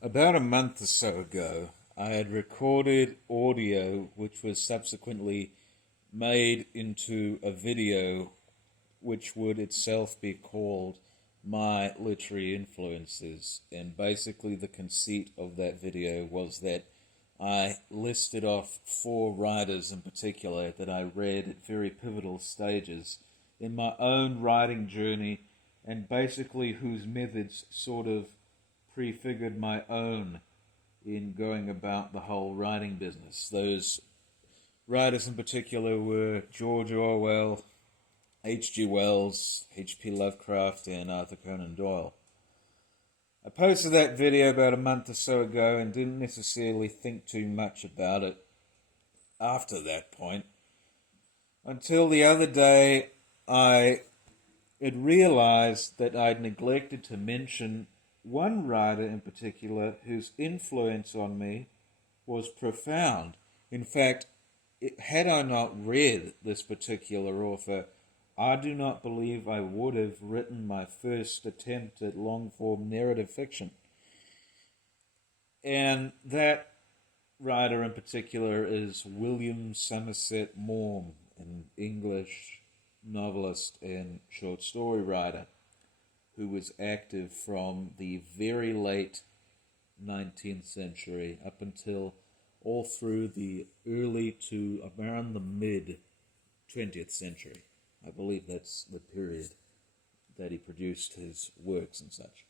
About a month or so ago, I had recorded audio which was subsequently made into a video which would itself be called My Literary Influences. And basically, the conceit of that video was that I listed off four writers in particular that I read at very pivotal stages in my own writing journey, and basically whose methods sort of prefigured my own in going about the whole writing business. Those writers in particular were George Orwell, H.G. Wells, H.P. Lovecraft, and Arthur Conan Doyle. I posted that video about a month or so ago and didn't necessarily think too much about it after that point until the other day I had realized that I'd neglected to mention one writer in particular whose influence on me was profound. In fact, had I not read this particular author, I do not believe I would have written my first attempt at long-form narrative fiction. And that writer in particular is William Somerset Maugham, an English novelist and short story writer who was active from the very late 19th century up until all through the early to around the mid 20th century. I believe that's the period that he produced his works and such.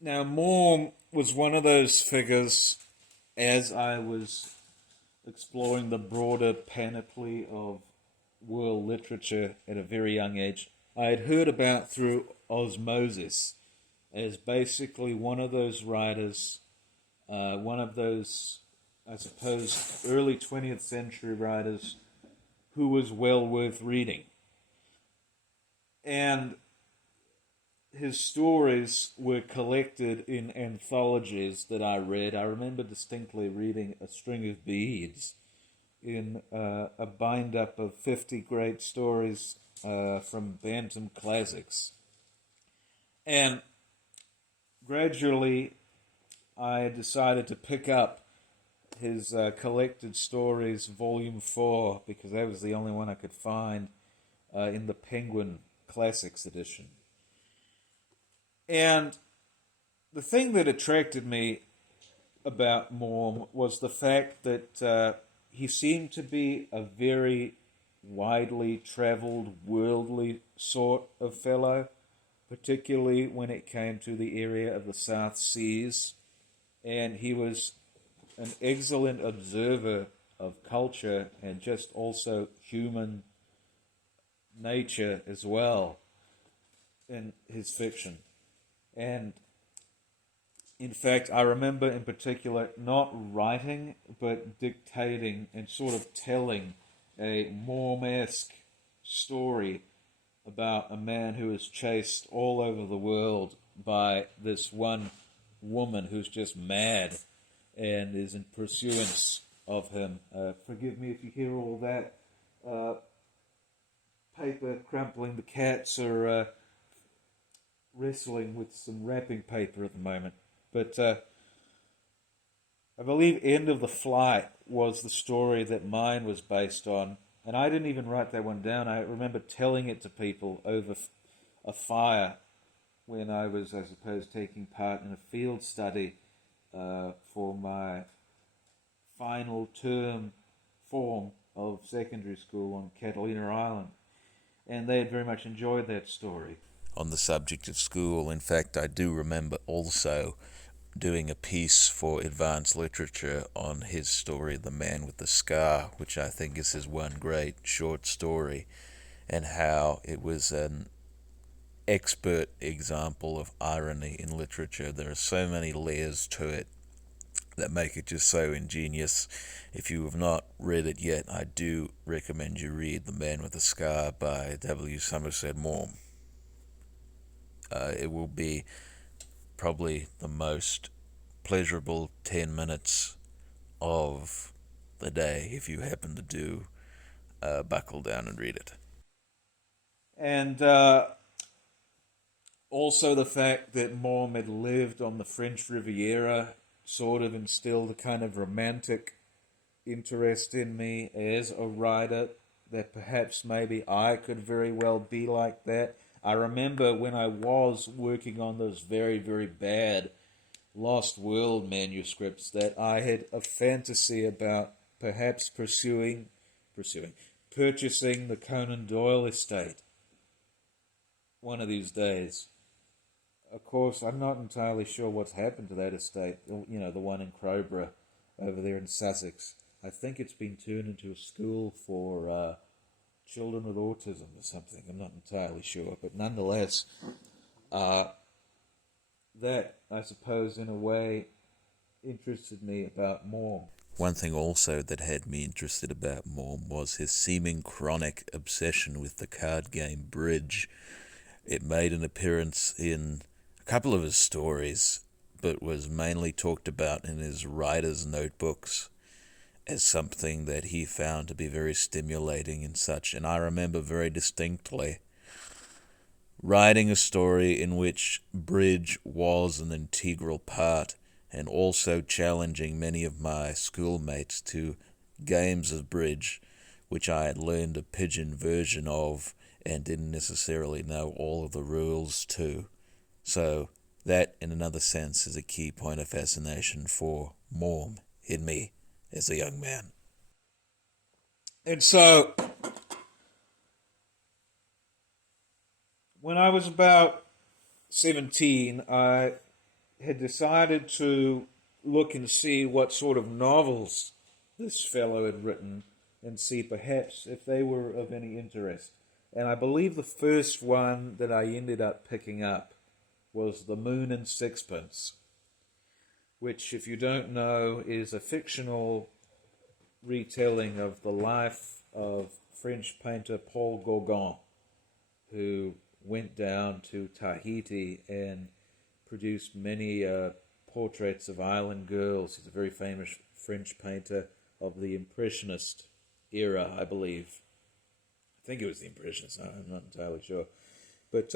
Now, Maugham was one of those figures, as I was exploring the broader panoply of world literature at a very young age, I had heard about through osmosis as basically one of those writers, one of those, I suppose, early 20th century writers who was well worth reading. And his stories were collected in anthologies that I read. I remember distinctly reading A String of Beads in a bind-up of 50 great stories from Bantam Classics. And gradually I decided to pick up his collected stories, Volume 4, because that was the only one I could find in the Penguin Classics edition. And the thing that attracted me about Maugham was the fact that he seemed to be a very widely travelled, worldly sort of fellow, particularly when it came to the area of the South Seas. And he was an excellent observer of culture and just also human nature as well in his fiction. And in fact, I remember in particular not writing, but dictating and sort of telling a Maugham-esque story about a man who is chased all over the world by this one woman who's just mad and is in pursuance of him. Forgive me if you hear all that paper crumpling. The cats are wrestling with some wrapping paper at the moment. But I believe End of the Flight was the story that mine was based on. And I didn't even write that one down. I remember telling it to people over a fire when I was, I suppose, taking part in a field study for my final term form of secondary school on Catalina Island. And they had very much enjoyed that story. On the subject of school, in fact, I do remember also doing a piece for advanced literature on his story, The Man with the Scar, which I think is his one great short story, and how it was an expert example of irony in literature. There are so many layers to it that make it just so ingenious. If you have not read it yet, I do recommend you read The Man with the Scar by W. Somerset Maugham. It will be probably the most pleasurable 10 minutes of the day if you happen to do buckle down and read it. And Also, the fact that Maugham had lived on the French Riviera sort of instilled a kind of romantic interest in me as a writer, that perhaps maybe I could very well be like that. I remember when I was working on those very, very bad Lost World manuscripts that I had a fantasy about perhaps purchasing the Conan Doyle estate one of these days. Of course, I'm not entirely sure what's happened to that estate, you know, the one in Crowborough over there in Sussex. I think it's been turned into a school for children with autism or something. I'm not entirely sure. But nonetheless, uh, that, I suppose, in a way, interested me about Maugham. One thing also that had me interested about Maugham was his seeming chronic obsession with the card game bridge. It made an appearance in a couple of his stories, but was mainly talked about in his writer's notebooks as something that he found to be very stimulating and such. And I remember very distinctly writing a story in which bridge was an integral part, and also challenging many of my schoolmates to games of bridge, which I had learned a pidgin version of and didn't necessarily know all of the rules to. So that, in another sense, is a key point of fascination for Maugham in me as a young man. And so, when I was about 17, I had decided to look and see what sort of novels this fellow had written and see perhaps if they were of any interest. And I believe the first one that I ended up picking up was The Moon and Sixpence, which, if you don't know, is a fictional retelling of the life of French painter Paul Gauguin, who went down to Tahiti and produced many portraits of island girls. He's a very famous French painter of the Impressionist era, I believe. I think it was the Impressionists, I'm not entirely sure. But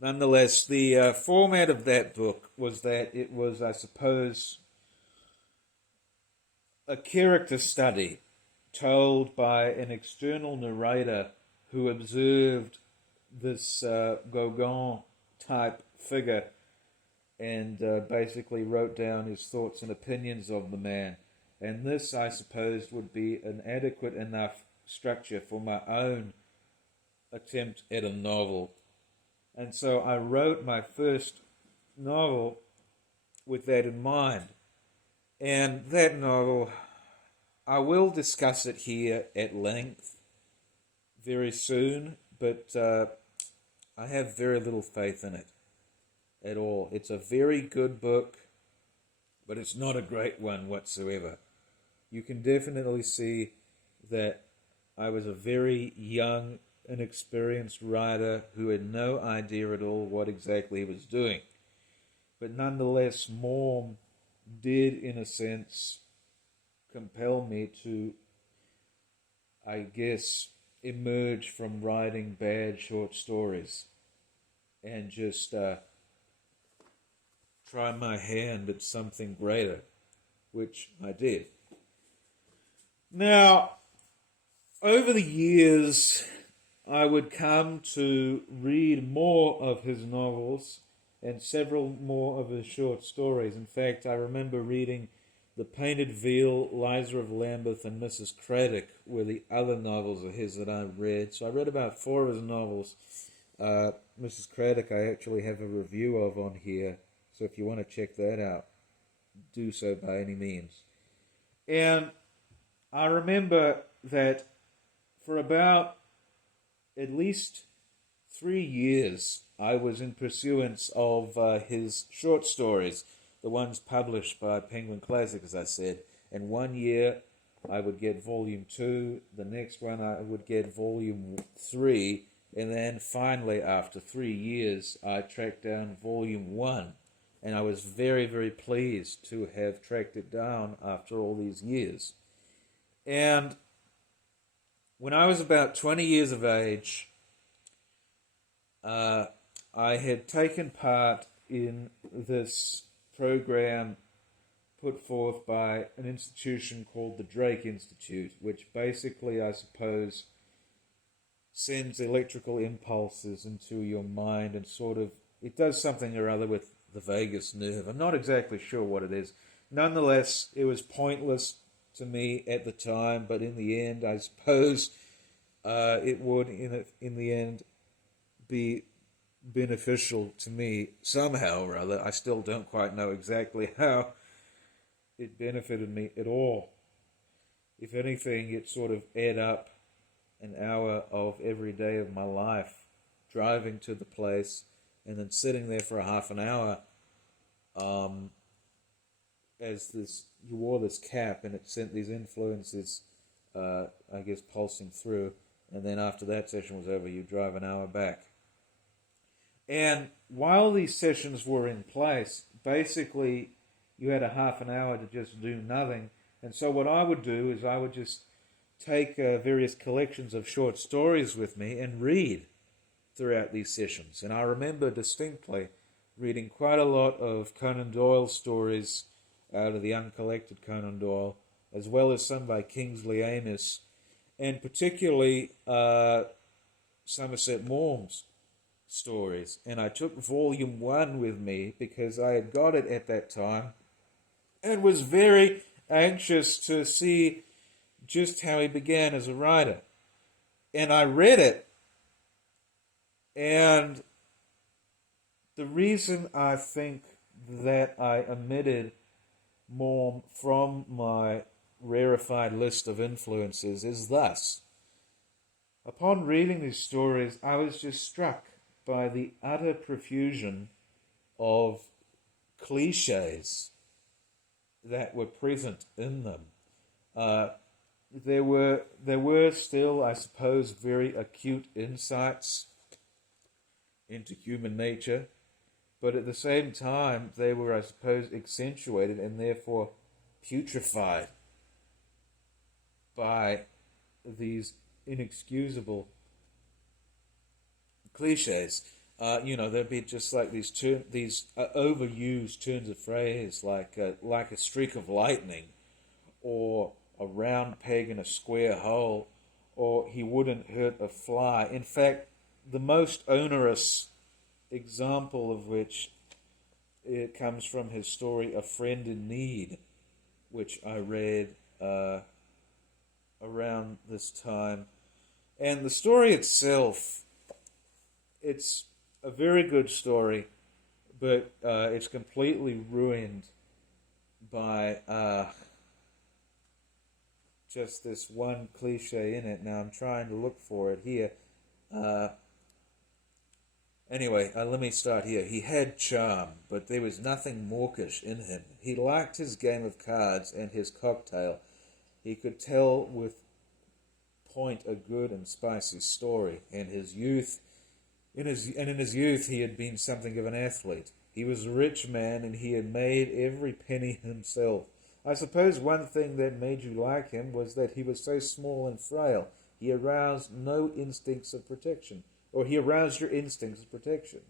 nonetheless, the format of that book was that it was, I suppose, a character study told by an external narrator who observed this Gauguin type figure and basically wrote down his thoughts and opinions of the man. And this, I suppose, would be an adequate enough structure for my own attempt at a novel. And so I wrote my first novel with that in mind. And that novel, I will discuss it here at length very soon, but I have very little faith in it at all. It's a very good book, but it's not a great one whatsoever. You can definitely see that I was a very young, inexperienced writer who had no idea at all what exactly he was doing. But nonetheless, Maugham did, in a sense, compel me to, I guess, emerge from writing bad short stories and just try my hand at something greater, which I did. Now, over the years, I would come to read more of his novels and several more of his short stories. In fact, I remember reading The Painted Veil, Liza of Lambeth, and Mrs. Craddock were the other novels of his that I read. So I read about 4 of his novels. Mrs. Craddock I actually have a review of on here, so if you want to check that out, do so by any means. And I remember that for about at least 3 years, I was in pursuance of his short stories, the ones published by Penguin Classic, as I said. And 1 year I would get volume 2, the next one I would get volume 3, and then finally, after 3 years, I tracked down volume 1. And I was very, very pleased to have tracked it down after all these years. And when I was about 20 years of age, I had taken part in this program put forth by an institution called the Drake Institute, which basically, I suppose, sends electrical impulses into your mind and sort of, it does something or other with the vagus nerve. I'm not exactly sure what it is. Nonetheless, it was pointless to me at the time, but in the end, I suppose it would, in the end, be beneficial to me somehow or other. I still don't quite know exactly how it benefited me at all. If anything, it sort of ate up an hour of every day of my life, driving to the place and then sitting there for a half an hour as this, you wore this cap and it sent these influences, I guess, pulsing through. And then after that session was over, you drive an hour back. And while these sessions were in place, basically you had a half an hour to just do nothing. And so what I would do is I would just take various collections of short stories with me and read throughout these sessions. And I remember distinctly reading quite a lot of Conan Doyle stories out of the uncollected Conan Doyle, as well as some by Kingsley Amis, and particularly Somerset Maugham's stories. And I took volume 1 with me because I had got it at that time and was very anxious to see just how he began as a writer. And I read it, and the reason I think that I omitted Maugham from my rarefied list of influences is thus. Upon reading these stories, I was just struck by the utter profusion of cliches that were present in them. There were still, I suppose, very acute insights into human nature, but at the same time, they were, I suppose, accentuated and therefore putrefied by these inexcusable cliches. There'd be just like these overused turns of phrase, like a streak of lightning, or a round peg in a square hole, or he wouldn't hurt a fly. In fact, the most onerous example of which it comes from his story, A Friend in Need, which I read around this time. And the story itself, it's a very good story, but it's completely ruined by just this one cliche in it. Now I'm trying to look for it here. Anyway, let me start here. He had charm, but there was nothing mawkish in him. He liked his game of cards and his cocktail. He could tell with point a good and spicy story. In his youth, he had been something of an athlete. He was a rich man, and he had made every penny himself. I suppose one thing that made you like him was that he was so small and frail. He aroused no instincts of protection. Or he aroused your instincts of protection.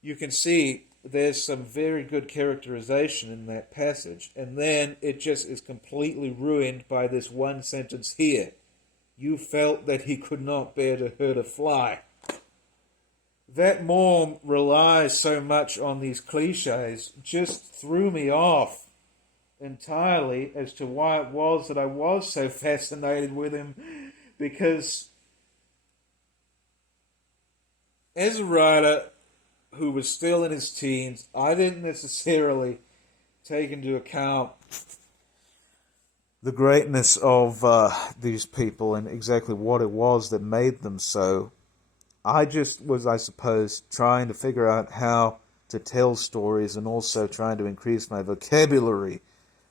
You can see there's some very good characterization in that passage, and then it just is completely ruined by this one sentence here. You felt that he could not bear to hurt a fly. That Maugham relies so much on these cliches just threw me off entirely as to why it was that I was so fascinated with him, because as a writer who was still in his teens, I didn't necessarily take into account the greatness of these people and exactly what it was that made them so. I just was, I suppose, trying to figure out how to tell stories and also trying to increase my vocabulary,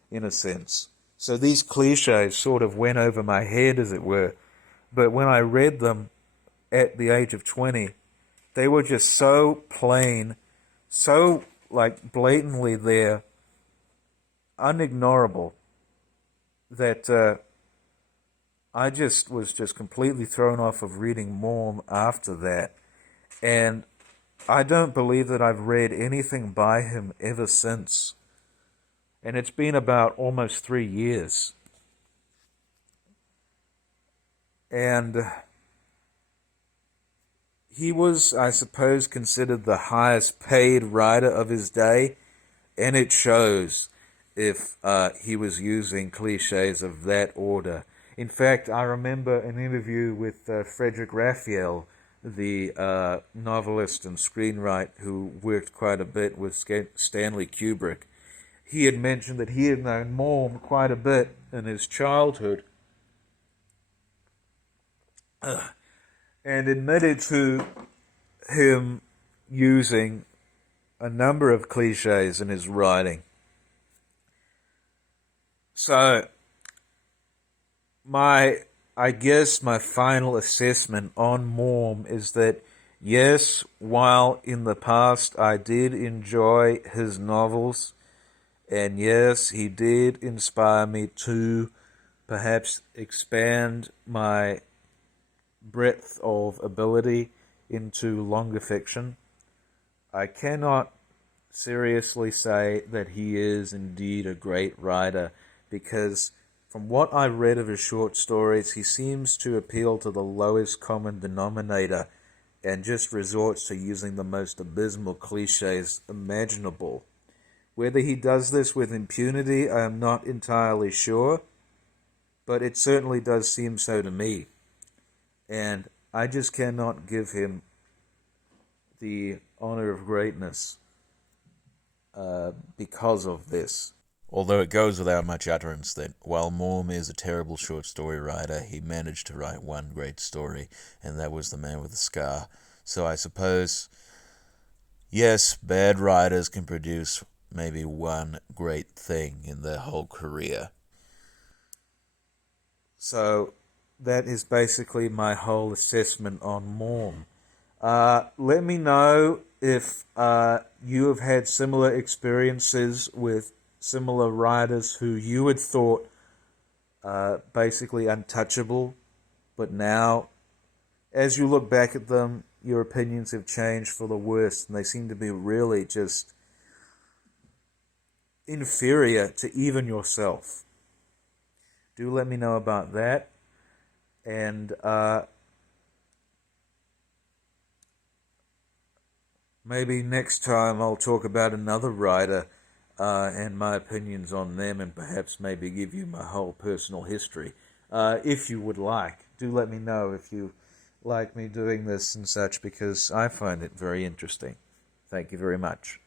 in a sense. So these cliches sort of went over my head, as it were. But when I read them at the age of 20, they were just so plain, so like blatantly there, unignorable, that I just was just completely thrown off of reading Maugham after that. And I don't believe that I've read anything by him ever since. And it's been about almost 3 years. And he was, I suppose, considered the highest paid writer of his day, and it shows if he was using cliches of that order. In fact, I remember an interview with Frederick Raphael, the novelist and screenwriter who worked quite a bit with Stanley Kubrick. He had mentioned that he had known Maugham quite a bit in his childhood, and admitted to him using a number of cliches in his writing. So, I guess my final assessment on Maugham is that yes, while in the past I did enjoy his novels, and yes, he did inspire me to perhaps expand my breadth of ability into longer fiction, I cannot seriously say that he is indeed a great writer, because from what I read of his short stories, he seems to appeal to the lowest common denominator and just resorts to using the most abysmal cliches imaginable. Whether he does this with impunity, I am not entirely sure, but it certainly does seem so to me. And I just cannot give him the honor of greatness because of this. Although it goes without much utterance that while Maugham is a terrible short story writer, he managed to write one great story, and that was The Man with the Scar. So I suppose, yes, bad writers can produce maybe one great thing in their whole career. So that is basically my whole assessment on Maugham. Let me know if you have had similar experiences with similar writers who you had thought basically untouchable, but now, as you look back at them, your opinions have changed for the worse, and they seem to be really just inferior to even yourself. Do let me know about that, and maybe next time I'll talk about another writer and my opinions on them, and perhaps maybe give you my whole personal history. If you would like, do let me know if you like me doing this and such, because I find it very interesting. Thank you very much.